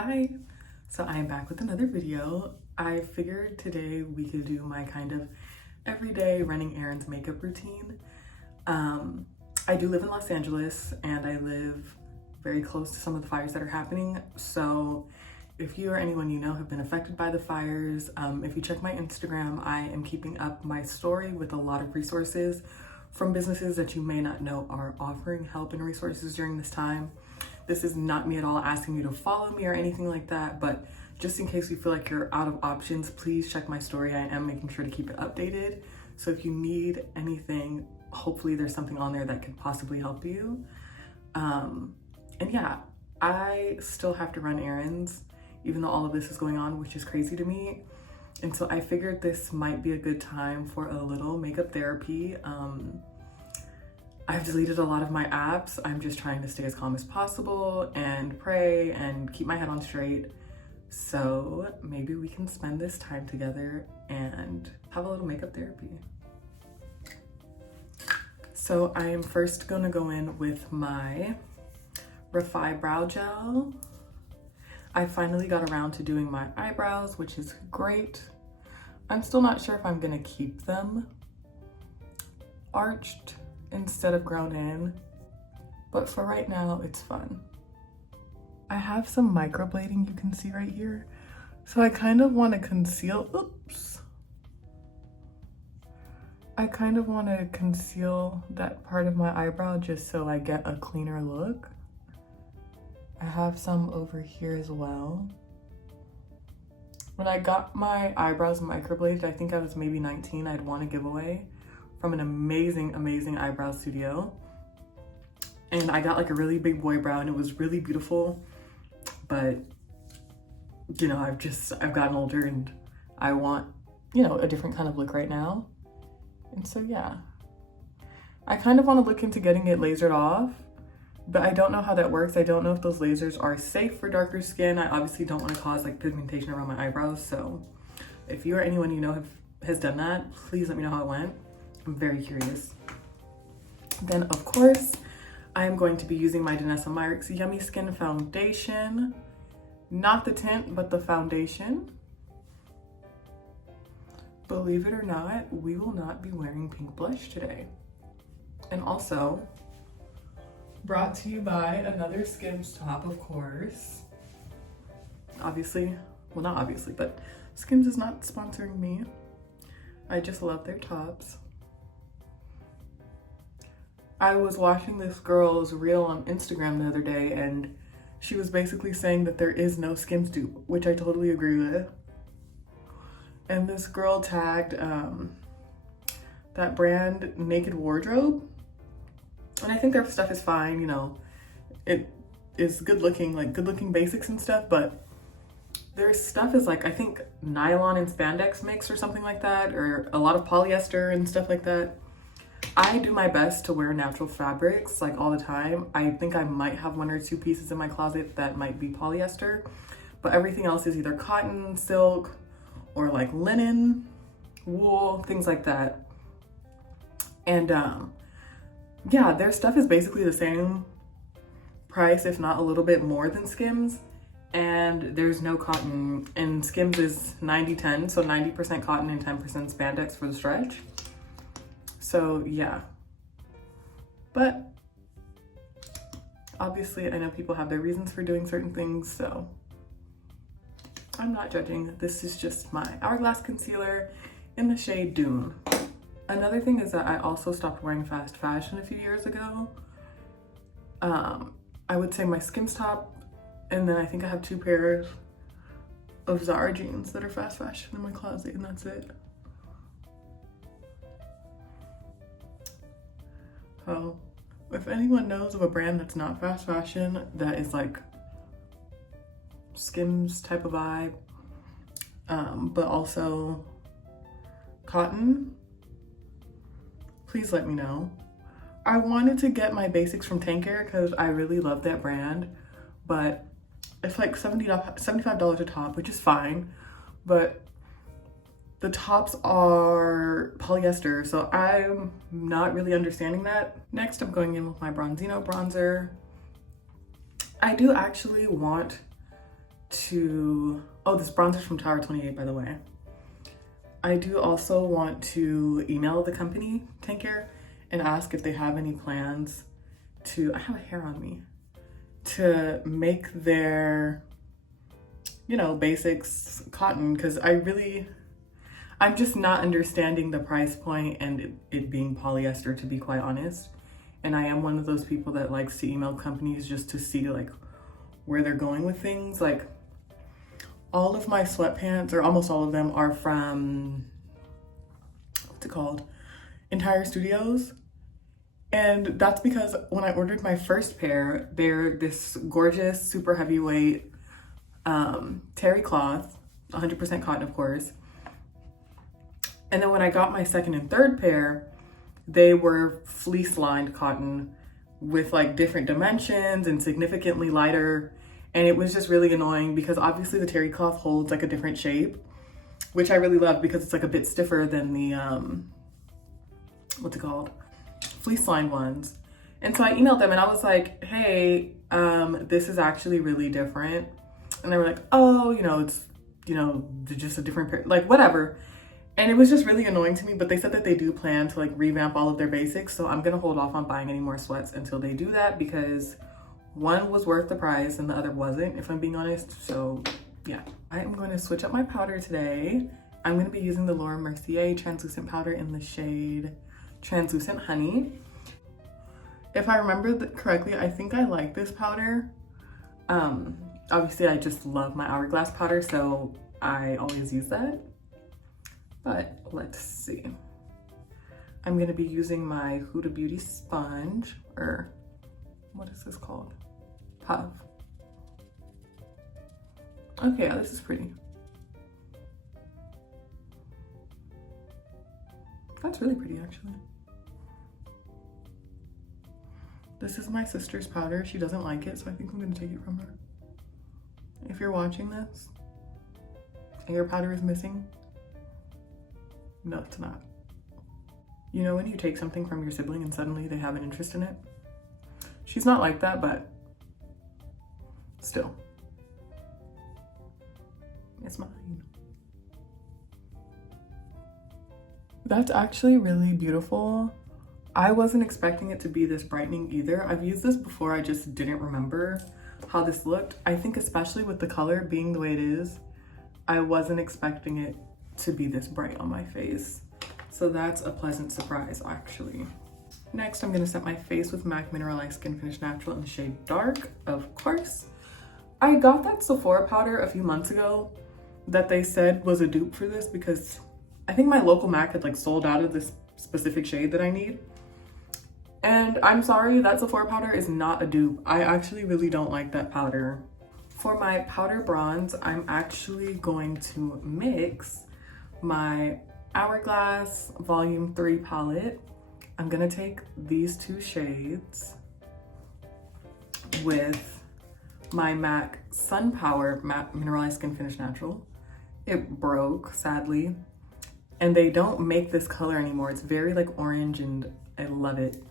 Hi, so I am back with another video. I figured today we could do my kind of everyday running errands makeup routine. I do live in Los Angeles and I live very close to some of the fires that are happening. So if you or anyone you know have been affected by the fires, if you check my Instagram, I am keeping up my story with a lot of resources from businesses that you may not know are offering help and resources during this time. This is not me at all asking you to follow me or anything like that, but just in case you feel like you're out of options, please check my story. I am making sure to keep it updated. So if you need anything, hopefully there's something on there that could possibly help you. And yeah, I still have to run errands, even though all of this is going on, which is crazy to me. And so I figured this might be a good time for a little makeup therapy. I've deleted a lot of my apps. I'm just trying to stay as calm as possible and pray and keep my head on straight. So maybe we can spend this time together and have a little makeup therapy. So I am first gonna go in with my Refi Brow Gel. I finally got around to doing my eyebrows, which is great. I'm still not sure if I'm gonna keep them arched instead of grown in, but for right now it's fun. I have some microblading you can see right here, so I kind of want to conceal that part of my eyebrow just so I get a cleaner look. I have some over here as well. When I got my eyebrows microbladed, I think I was maybe 19, I'd won a giveaway from an amazing eyebrow studio. And I got like a really big boy brow and it was really beautiful. But, you know, I've gotten older and I want, you know, a different kind of look right now. And so, yeah. I kind of want to look into getting it lasered off, but I don't know how that works. I don't know if those lasers are safe for darker skin. I obviously don't want to cause like pigmentation around my eyebrows. So if you or anyone you know has done that, please let me know how it went. I'm very curious. Then of course, I am going to be using my Danessa Myricks Yummy Skin Foundation. Not the tint, but the foundation. Believe it or not, we will not be wearing pink blush today. And also, brought to you by another Skims top, of course. Obviously, well not obviously, but Skims is not sponsoring me. I just love their tops. I was watching this girl's reel on Instagram the other day and she was basically saying that there is no Skims dupe, which I totally agree with. And this girl tagged that brand Naked Wardrobe. And I think their stuff is fine, you know. It is good looking, like good looking basics and stuff, but their stuff is like, I think nylon and spandex mix or something like that, or a lot of polyester and stuff like that. I do my best to wear natural fabrics like all the time. I think I might have one or two pieces in my closet that might be polyester, but everything else is either cotton, silk, or like linen, wool, things like that. And yeah, their stuff is basically the same price, if not a little bit more than Skims. And there's no cotton, and Skims is 90-10, so 90% cotton and 10% spandex for the stretch. So yeah, but obviously I know people have their reasons for doing certain things, so I'm not judging. This is just my Hourglass concealer in the shade Dune. Another thing is that I also stopped wearing fast fashion a few years ago. I would say my Skims top, and then I think I have 2 pairs of Zara jeans that are fast fashion in my closet, and that's it. So if anyone knows of a brand that's not fast fashion, that is like Skims type of vibe, but also cotton, please let me know. I wanted to get my basics from Tanker because I really love that brand, but it's like $75 a top, which is fine, but the tops are polyester, so I'm not really understanding that. Next, I'm going in with my Bronzino bronzer. I do actually want to, oh, this bronzer's from Tower 28, by the way. I do also want to email the company, Tankare, and ask if they have any plans to, I have a hair on me, to make their, you know, basics cotton, because I'm just not understanding the price point and it being polyester, to be quite honest. And I am one of those people that likes to email companies just to see like where they're going with things. Like all of my sweatpants, or almost all of them, are from, what's it called? Entire Studios. And that's because when I ordered my first pair, they're this gorgeous, super heavyweight terry cloth, 100% cotton, of course. And then when I got my second and third pair, they were fleece lined cotton with like different dimensions and significantly lighter. And it was just really annoying because obviously the terry cloth holds like a different shape, which I really love because it's like a bit stiffer than the, what's it called? Fleece lined ones. And so I emailed them and I was like, hey, this is actually really different. And they were like, oh, you know, it's, you know, just a different pair, like whatever. And it was just really annoying to me, but they said that they do plan to like revamp all of their basics. So I'm gonna hold off on buying any more sweats until they do that, because one was worth the price and the other wasn't, if I'm being honest. So yeah, I am going to switch up my powder today. I'm gonna be using the Laura Mercier translucent powder in the shade Translucent Honey. If I remember correctly, I think I like this powder. Obviously I just love my Hourglass powder, so I always use that. But let's see. I'm gonna be using my Huda Beauty sponge, or what is this called? Puff. Okay, yeah, this is pretty. That's really pretty, actually. This is my sister's powder. She doesn't like it, so I think I'm gonna take it from her. If you're watching this and your powder is missing, no, it's not. You know when you take something from your sibling and suddenly they have an interest in it? She's not like that, but still. It's mine. That's actually really beautiful. I wasn't expecting it to be this brightening either. I've used this before, I just didn't remember how this looked. I think especially with the color being the way it is, I wasn't expecting it to be this bright on my face. So that's a pleasant surprise, actually. Next, I'm gonna set my face with MAC Mineralized Skin Finish Natural in the shade Dark, of course. I got that Sephora powder a few months ago that they said was a dupe for this, because I think my local MAC had like sold out of this specific shade that I need. And I'm sorry, that Sephora powder is not a dupe. I actually really don't like that powder. For my powder bronze, I'm actually going to mix my Hourglass Volume 3 palette. I'm gonna take these two shades with my MAC Sun Power Matte Mineralized Skin Finish Natural. It broke, sadly, and they don't make this color anymore. It's very like orange and I love it.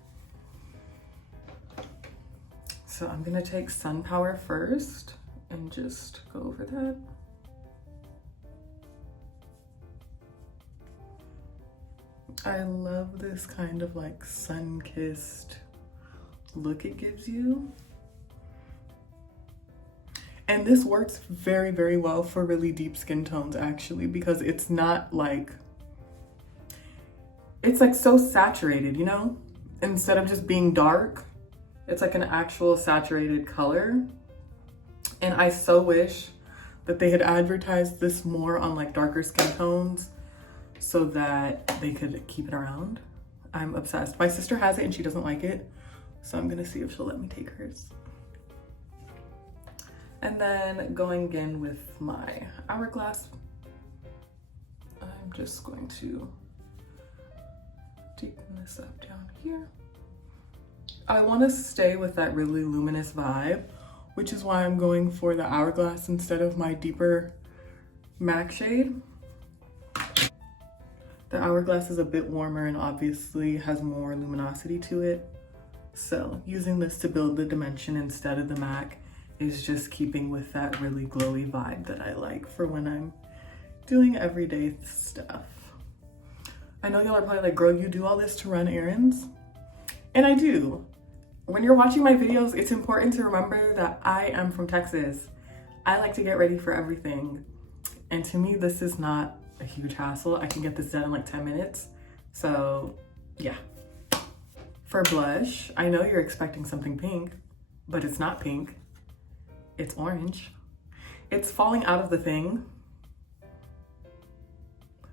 So I'm gonna take Sun Power first and just go over that. I love this kind of like sun-kissed look it gives you. And this works very, very well for really deep skin tones actually, because it's not like, it's like so saturated, you know? Instead of just being dark, it's like an actual saturated color. And I so wish that they had advertised this more on like darker skin tones so that they could keep it around. I'm obsessed. My sister has it and she doesn't like it, so I'm gonna see if she'll let me take hers. And then going again with my Hourglass, I'm just going to deepen this up down here. I want to stay with that really luminous vibe, which is why I'm going for the Hourglass instead of my deeper MAC shade. The Hourglass is a bit warmer and obviously has more luminosity to it. So using this to build the dimension instead of the MAC is just keeping with that really glowy vibe that I like for when I'm doing everyday stuff. I know y'all are probably like, girl, you do all this to run errands? And I do. When you're watching my videos, it's important to remember that I am from Texas. I like to get ready for everything. And to me, this is not a huge hassle. I can get this done in like 10 minutes. So yeah. For blush, I know you're expecting something pink, but it's not pink. It's orange. It's falling out of the thing.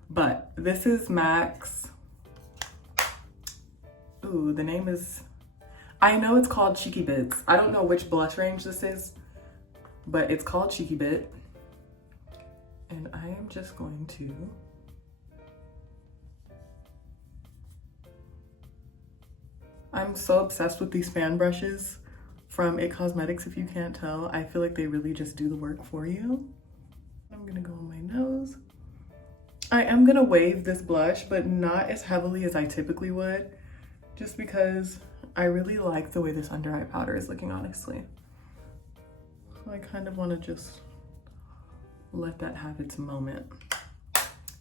But this is MAC's. Ooh, the name is, I know it's called Cheeky Bits. I don't know which blush range this is, but it's called Cheeky Bit. And I am just going to I'm so obsessed with these fan brushes from It Cosmetics, if you can't tell. I feel like they really just do the work for you. I'm gonna go on my nose. I am gonna wave this blush, but not as heavily as I typically would, just because I really like the way this under eye powder is looking, honestly. So I kind of wanna just let that have its moment.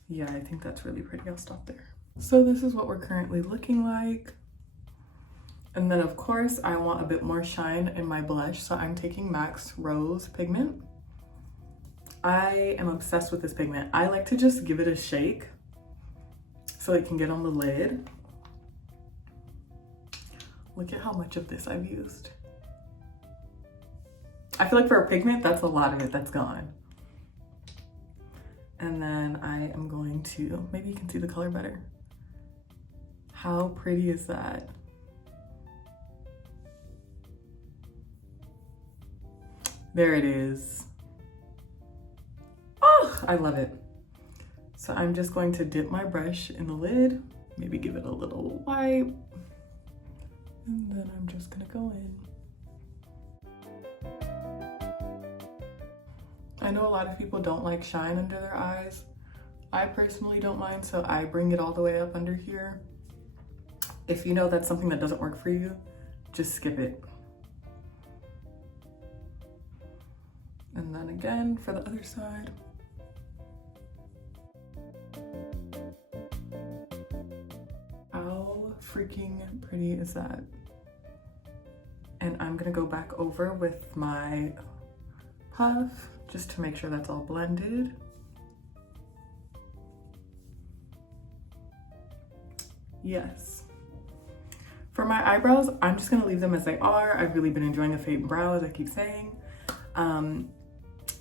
Yeah, I think that's really pretty. I'll stop there. So this is what we're currently looking like. And then of course I want a bit more shine in my blush, so I'm taking MAC's Rose pigment. I am obsessed with this pigment. I like to just give it a shake so it can get on the lid. Look at how much of this I've used. I feel like for a pigment, that's a lot of it that's gone. And then I am going to, maybe you can see the color better. How pretty is that? There it is. Oh, I love it. So I'm just going to dip my brush in the lid, maybe give it a little wipe, and then I'm just gonna go in. I know a lot of people don't like shine under their eyes. I personally don't mind, so I bring it all the way up under here. If you know that's something that doesn't work for you, just skip it. And then again for the other side. How freaking pretty is that? And I'm gonna go back over with my puff just to make sure that's all blended. Yes. For my eyebrows, I'm just gonna leave them as they are. I've really been enjoying a fade brow, as I keep saying.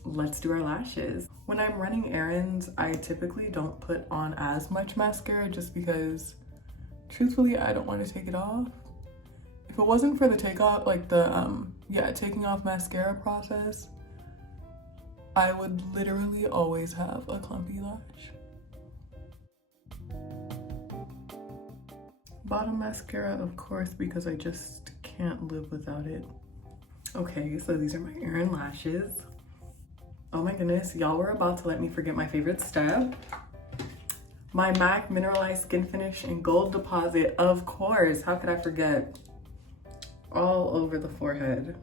Let's do our lashes. When I'm running errands, I typically don't put on as much mascara just because, truthfully, I don't want to take it off. If it wasn't for the takeoff, like the, taking off mascara process, I would literally always have a clumpy lash. Bottom mascara, of course, because I just can't live without it. Okay, so these are my errand lashes. Oh my goodness, y'all were about to let me forget my favorite step. My MAC Mineralized Skin Finish in Gold Deposit, of course. How could I forget? All over the forehead.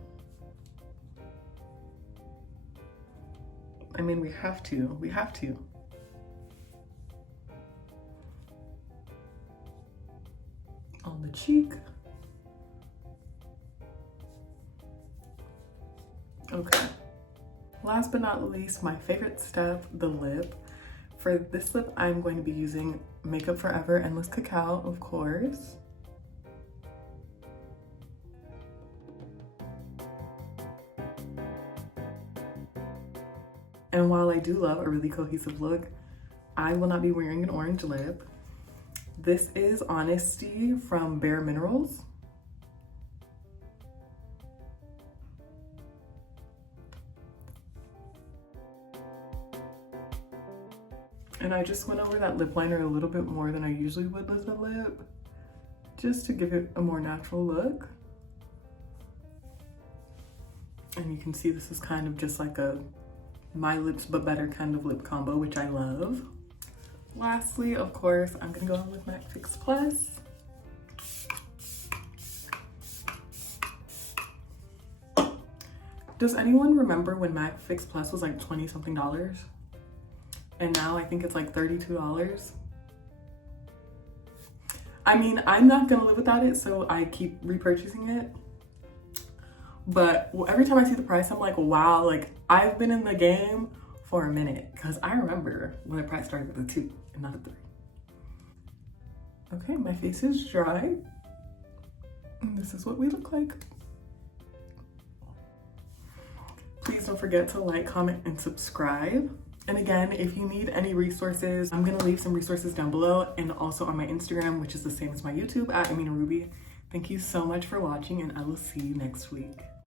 I mean, we have to. On the cheek. Okay. Last but not least, my favorite step, the lip. For this lip, I'm going to be using Makeup Forever Endless Cacao, of course. And while I do love a really cohesive look, I will not be wearing an orange lip. This is Honesty from Bare Minerals. And I just went over that lip liner a little bit more than I usually would with the lip, just to give it a more natural look. And you can see this is kind of just like a My Lips But Better kind of lip combo, which I love. Lastly, of course, I'm gonna go in with MAC Fix Plus. Does anyone remember when MAC Fix Plus was like 20 something dollars? And now I think it's like $32. I mean, I'm not gonna live without it, so I keep repurchasing it. But every time I see the price, I'm like, wow, like I've been in the game for a minute, because I remember when the price started with a 2 and not a 3. Okay, my face is dry. And this is what we look like. Please don't forget to like, comment, and subscribe. And again, if you need any resources, I'm gonna leave some resources down below and also on my Instagram, which is the same as my YouTube, @AminaRuby. Thank you so much for watching, and I will see you next week.